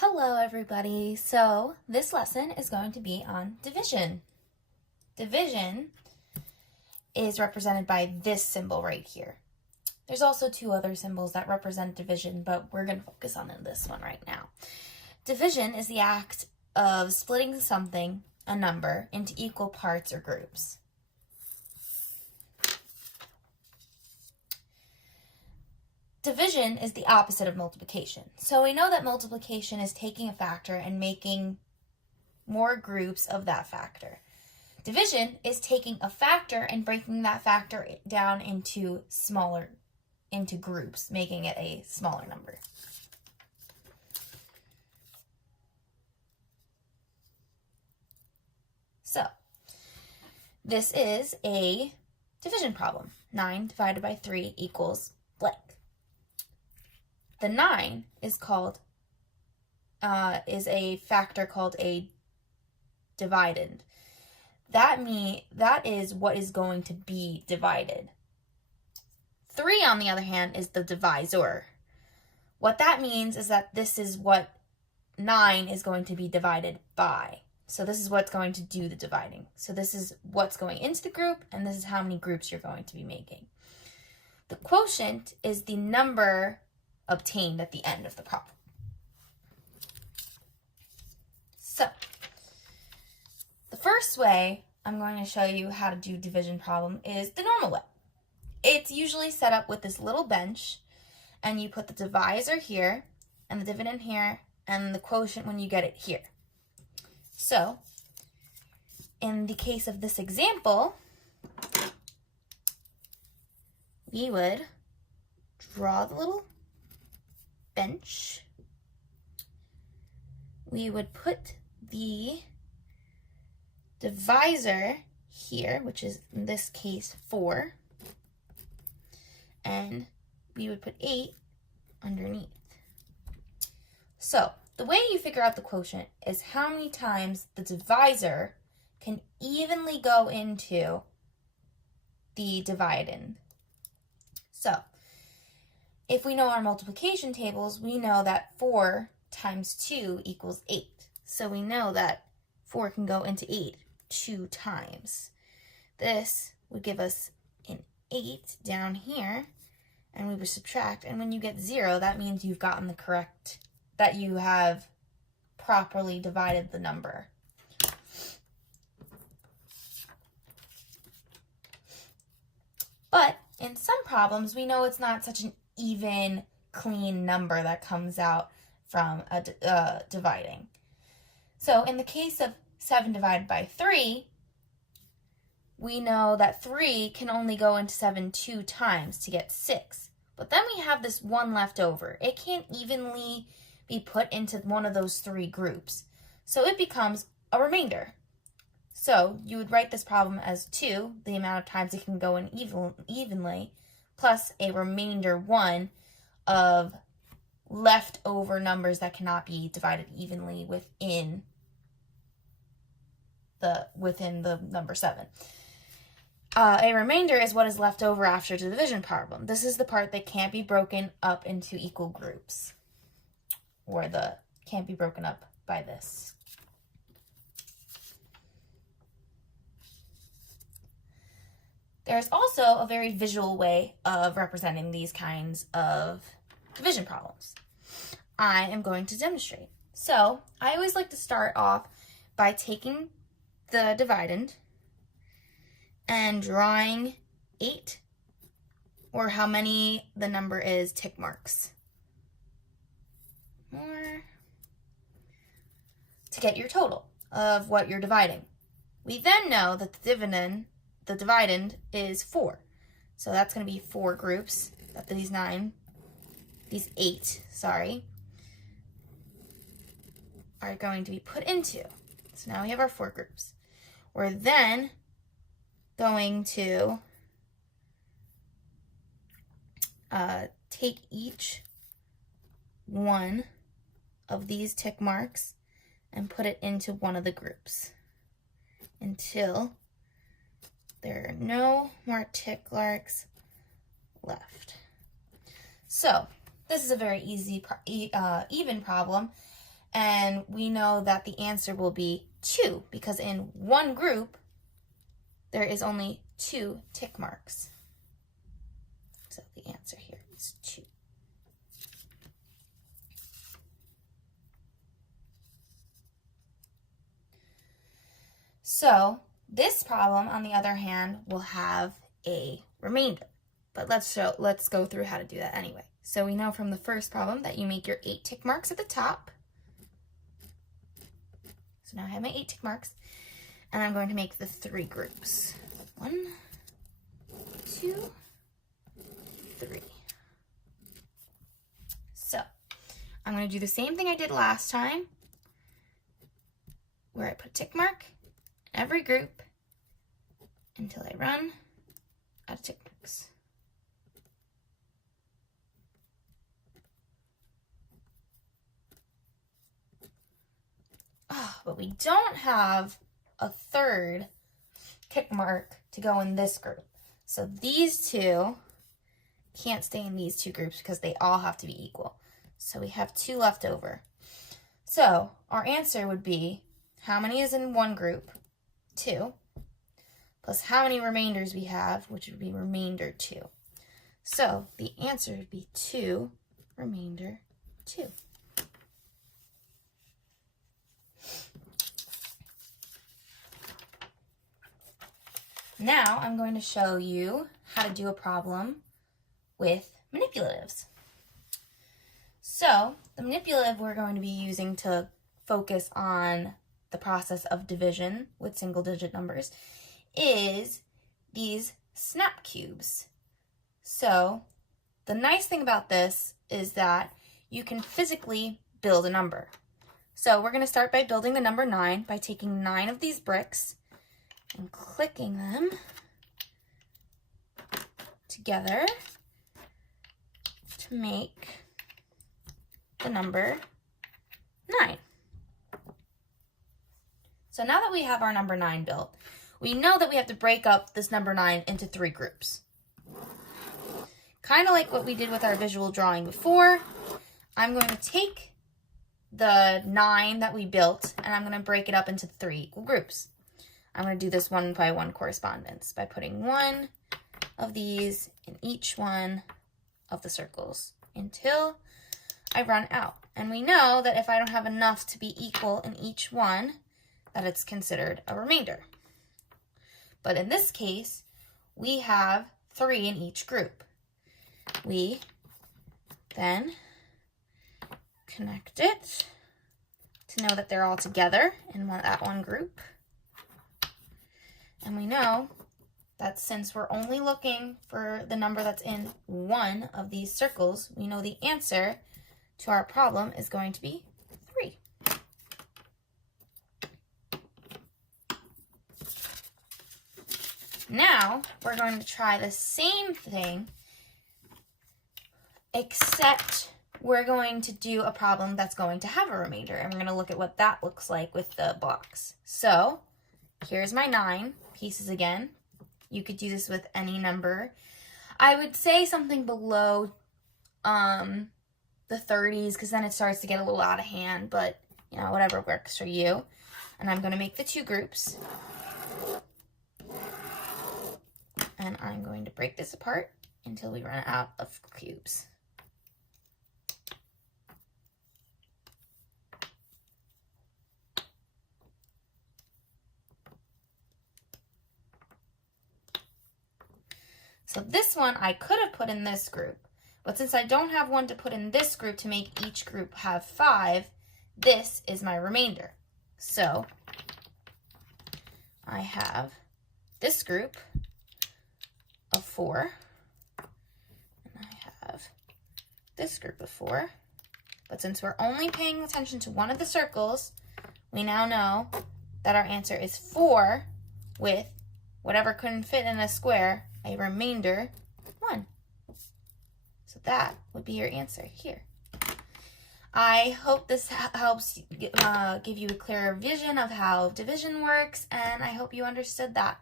Hello everybody. So this lesson is going to be on division. Division is represented by this symbol right here. There's also two other symbols that represent division, but we're going to focus on this one right now. Division is the act of splitting something, a number, into equal parts or groups. Division is the opposite of multiplication. So we know that multiplication is taking a factor and making more groups of that factor. Division is taking a factor and breaking that factor down into groups, making it a smaller number. So this is a division problem. 9 divided by 3 equals blank. The 9 is a factor called a dividend. That is what is going to be divided. 3, on the other hand, is the divisor. What that means is that this is what 9 is going to be divided by. So this is what's going to do the dividing. So this is what's going into the group, and this is how many groups you're going to be making. The quotient is the number obtained at the end of the problem. So, the first way I'm going to show you how to do division problem is the normal way. It's usually set up with this little bench, and you put the divisor here, and the dividend here, and the quotient when you get it here. So, in the case of this example, we would draw the little bench. We would put the divisor here, which is in this case 4, and we would put 8 underneath. So the way you figure out the quotient is how many times the divisor can evenly go into the dividend. So if we know our multiplication tables, we know that 4 times 2 equals 8. So we know that 4 can go into 8 2 times. This would give us an 8 down here, and we would subtract. And when you get 0, that means you've gotten the correct, that you have properly divided the number. But in some problems, we know it's not such an even, clean number that comes out from dividing. So in the case of 7 divided by 3, we know that 3 can only go into 7 2 times to get 6. But then we have this 1 left over. It can't evenly be put into one of those 3 groups. So it becomes a remainder. So you would write this problem as 2, the amount of times it can go in evenly, plus a remainder 1 of leftover numbers that cannot be divided evenly within the number 7. A remainder is what is left over after the division problem. This is the part that can't be broken up into equal groups, or can't be broken up by this. There's also a very visual way of representing these kinds of division problems. I am going to demonstrate. So I always like to start off by taking the dividend and drawing 8, or how many the number is, tick marks. More, to get your total of what you're dividing. We then know that the dividend is 4. So that's going to be 4 groups that these 8, are going to be put into. So now we have our 4 groups. We're then going to take each one of these tick marks and put it into one of the groups until there are no more tick marks left. So this is a very easy even problem, And we know that the answer will be 2 because in one group, there is only 2 tick marks. So the answer here is 2. So this problem, on the other hand, will have a remainder. But let's go through how to do that anyway. So we know from the first problem that you make your 8 tick marks at the top. So now I have my 8 tick marks, and I'm going to make the 3 groups. 1, 2, 3. So I'm going to do the same thing I did last time, where I put a tick mark in every group until I run out of tick marks. But we don't have a 3rd tick mark to go in this group. So these 2 can't stay in these 2 groups because they all have to be equal. So we have 2 left over. So our answer would be, how many is in one group? 2. Plus how many remainders we have, which would be remainder 2. So the answer would be 2, remainder 2. Now I'm going to show you how to do a problem with manipulatives. So the manipulative we're going to be using to focus on the process of division with single digit numbers is these snap cubes. So the nice thing about this is that you can physically build a number. So we're going to start by building the number 9 by taking 9 of these bricks and clicking them together to make the number 9. So now that we have our number 9 built, we know that we have to break up this number 9 into 3 groups. Kind of like what we did with our visual drawing before, I'm going to take the 9 that we built and I'm going to break it up into 3 equal groups. I'm going to do this 1 by 1 correspondence by putting 1 of these in each one of the circles until I run out. And we know that if I don't have enough to be equal in each one, that it's considered a remainder. But in this case, we have 3 in each group. We then connect it to know that they're all together in that one group. And we know that since we're only looking for the number that's in one of these circles, we know the answer to our problem is going to be 3. Now, we're going to try the same thing, except we're going to do a problem that's going to have a remainder, and we're going to look at what that looks like with the blocks. So, here's my 9 pieces again. You could do this with any number. I would say something below the 30s, because then it starts to get a little out of hand, but you know, whatever works for you. And I'm going to make the 2 groups. And I'm going to break this apart until we run out of cubes. So this one I could have put in this group, but since I don't have one to put in this group to make each group have 5, this is my remainder. So I have this group of 4, and I have this group of 4, but since we're only paying attention to one of the circles, we now know that our answer is 4 with whatever couldn't fit in a square, a remainder 1. So that would be your answer here. I hope this helps give you a clearer vision of how division works, and I hope you understood that.